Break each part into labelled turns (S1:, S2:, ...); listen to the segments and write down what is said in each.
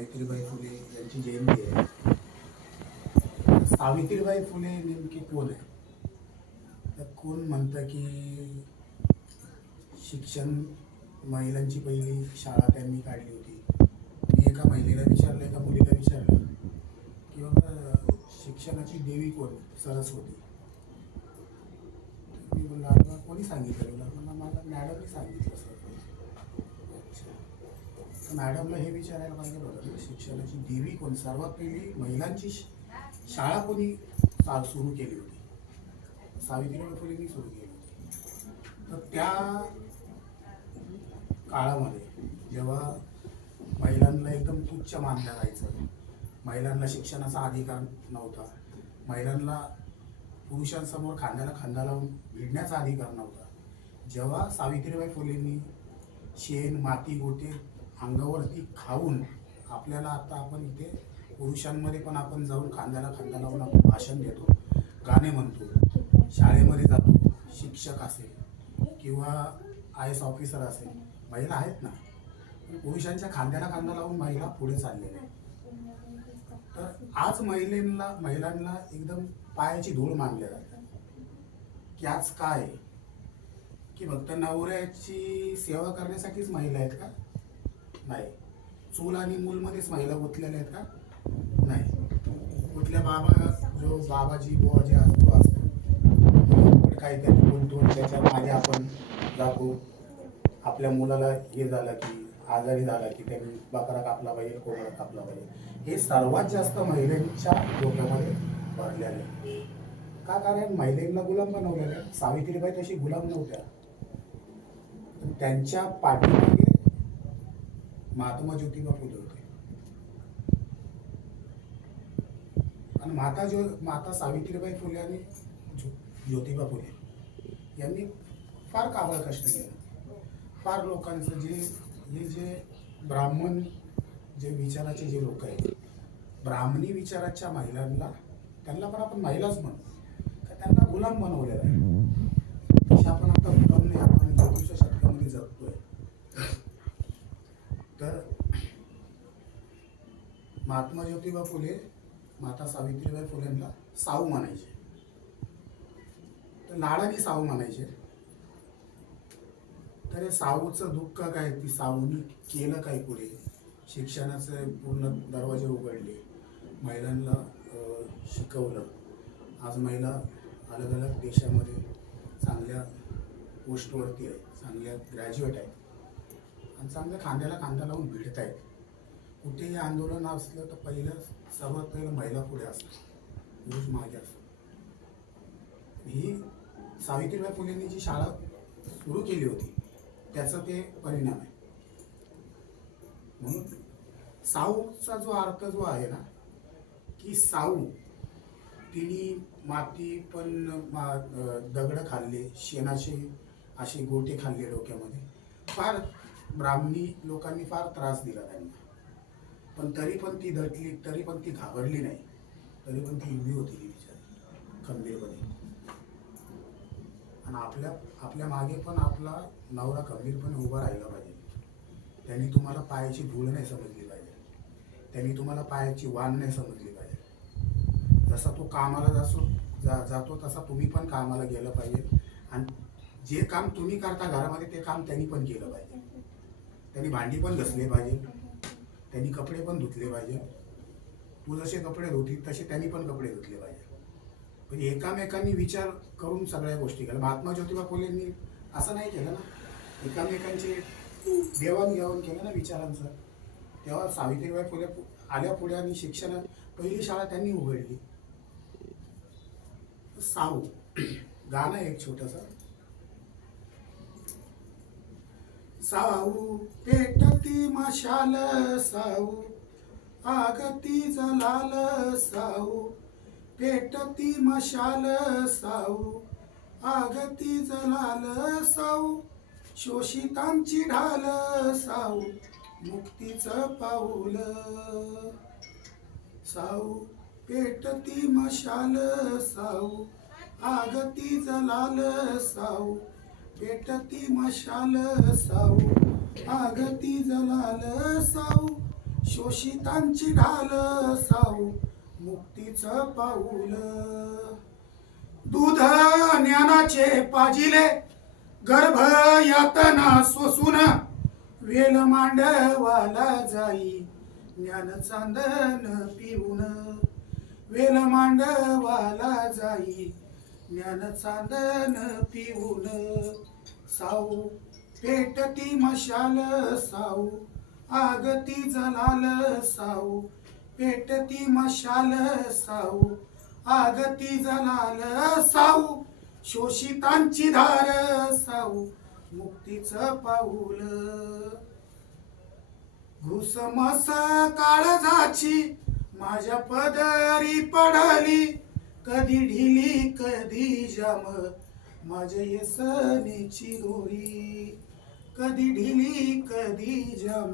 S1: सावित्रीबाई फुले यांची जयंती आहे. सावित्रीबाई फुले नेमकी कोण आहे? तर कोण म्हणतं की शिक्षण महिलांची पहिली शाळा त्यांनी काढली होती. मी एका महिलेला विचारलं एका मुलीला विचारलं की बाबा शिक्षणाची देवी कोण? सरस्वती. मी म्हणलं कोणी सांगितलं? मला मला मॅडमनी सांगितलं. मॅडमला हे विचारायला पाहिजे होतं शिक्षणाची देवी कोण? सर्वात पहिली महिलांची श- शाळा कोणी चाल सुरू केली होती? सावित्रीबाई फुलेंनी सुरू केली होती. तर त्या काळामध्ये जेव्हा महिलांना एकदम तुच्छ मानलं जायचं महिलांना शिक्षणाचा अधिकार नव्हता महिलांना पुरुषांसमोर खांद्याला खांदा लावून भिडण्याचा अधिकार नव्हता जेव्हा सावित्रीबाई फुलेंनी शेण माती गोटे अंगावरती खाऊन आपल्याला आता आपण इथे पुरुषांमध्ये पण आपण जाऊन खांद्याला खांदा लावून आपण भाषण देतो. गाणे म्हणतो. शाळेमध्ये जातो. शिक्षक असेल किंवा आय एस ऑफिसर असेल. महिला आहेत ना. पुरुषांच्या खांद्याला खांदा लावून महिला पुढे चाललेल्या आहेत. तर आज महिलांना महिलांना एकदम पायाची धूळ मानल्या जाते की आज काय की फक्त नवऱ्याची सेवा करण्यासाठीच महिला आहेत का? नाही. चूल आणि मूलमध्येच महिला गुंतलेल्या आहेत का? नाही. कुठल्या बाबा जो बाबाजी बुवाजी असतो असतो. काहीतरी बोलतो त्याच्यामागे आपण जातो. आपल्या मुलाला हे झालं की आजारी झाला की त्यांनी बकरा कापला पाहिजे कोबरा कापला पाहिजे. हे सर्वात जास्त महिलांच्या डोक्यामध्ये भरलेलं आहे. का कारण महिलांना गुलाम बनवलेलं सावित्रीबाई तशी गुलाम नव्हत्या. पण त्यांच्या पाठीमागे महात्मा ज्योतिबा फुले होते. आणि माता जो माता सावित्रीबाई फुले आणि ज्योतिबा फुले यांनी फार काबळ कष्ट केलं. फार लोकांचं जे हे जे ब्राह्मण जे विचाराचे जे लोक आहेत ब्राह्मणी विचाराच्या महिलांना त्यांना पण आपण महिलाच म्हणतो त्यांना गुलाम बनवलेला आहे तसे आपण आता गुलाम नाही आपण एकविसच्या शतकामध्ये जगतोय तर महात्मा ज्योतिबा फुले माता सावित्रीबाई फुलेंना साऊ म्हणायचे. तर लाडाने साऊ म्हणायचे. तर हे साऊचं दुःख काय? ती साऊनी केलं काय पुढे? शिक्षणाचे पूर्ण दरवाजे उघडले. महिलांना शिकवलं. आज महिला अलग अलग देशामध्ये चांगल्या पोस्टवरती आहेत चांगल्या ग्रॅज्युएट आहेत. आणि चांगल्या खांद्याला खांदा लावून भिडत आहेत कुठेही आंदोलन असलं तर पहिलं सर्वात पहिलं महिला पुढे असतात पुरुष मागे असतात ही सावित्रीबाई फुलेंनी जी शाळा सुरू केली होती त्याचा ते परिणाम आहे. म्हणून साऊचा जो अर्थ जो आहे ना की साऊ तिने माती पण मा दगडं खाल्ले शेणाचे असे गोटे खाल्ले डोक्यामध्ये. फार ब्राह्मणी लोकांनी फार त्रास दिला त्यांना. पण तरी पण ती दटली तरी पण ती घाबरली नाही. तरी पण ती उभी होती ती बिचारी खंबीरपणे. आणि आपल्या आपल्या मागे पण आपला नवरा खंबीरपणे उभा राहिला पाहिजे. त्यांनी तुम्हाला पायाची धूळ नाही समजली पाहिजे. त्यांनी तुम्हाला पायाची वाण नाही समजली पाहिजे. जसा तो कामाला जासो जा जातो तसा तुम्ही पण कामाला गेलं पाहिजे. आणि जे काम तुम्ही करता घरामध्ये ते काम त्यांनी पण केलं पाहिजे. त्यांनी भांडी पण घसले पाहिजे. त्यांनी कपडे पण धुतले पाहिजे. तू जसे कपडे धुती तसे त्यांनी पण कपडे धुतले पाहिजे. म्हणजे एकामेकांनी विचार करून सगळ्या गोष्टी केल्या. महात्मा ज्योतिबा फुलेंनी असं नाही केलं ना. एकामेकांचे देवाणघेवाण केलं ना विचारांचं. तेव्हा सावित्रीबाई फुले आल्या पुढे आणि शिक्षण पहिली शाळा त्यांनी उघडली. साऊ गाणं आहे एक छोटंसं. साऊ पेटती मशाल साऊ आगती जलाल साऊ पेटती मशाल साऊ आगती जलाल साऊ शोषितांची ढाल साऊ मुक्तीचं पाऊल साऊ पेटती मशाल साऊ आगती जलाल साऊ पेटती मशाल साऊ. आगती जलाल साऊ. शोषितांची ढाल साऊ. मुक्तीचं पाऊल. दूध ज्ञानाचे पाजिले. गर्भ यातना सोसून. वेल मांडवाला जाई. ज्ञान चांदन पिऊन. वेल मांडवाला जाई. ज्ञान चांदन पिऊन. साऊ. पेटती मशाल साऊ. आगती जलाल साऊ. पेटती मशाल साऊ. आगती जलाल साऊ. शोषितांची धार साऊ. मुक्तीचं पाऊल. घुसमस काळजाची माझ्या पदरी पडली. कधी ढिली कधी जम. माझ्या येसनीची दोरी कधी ढिली कधी जम.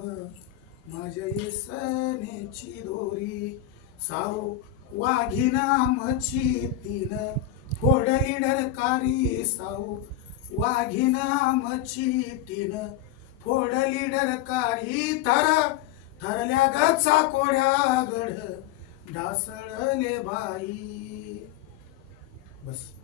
S1: माझ्या येसनीची दोरी. साऊ वाघिना मची तीन. फोडली डरकारी साऊ वाघिना मची तीन. फोडली डरकारी थर. थरल्या गचा कोड्या गड ढासळले बाई. बस.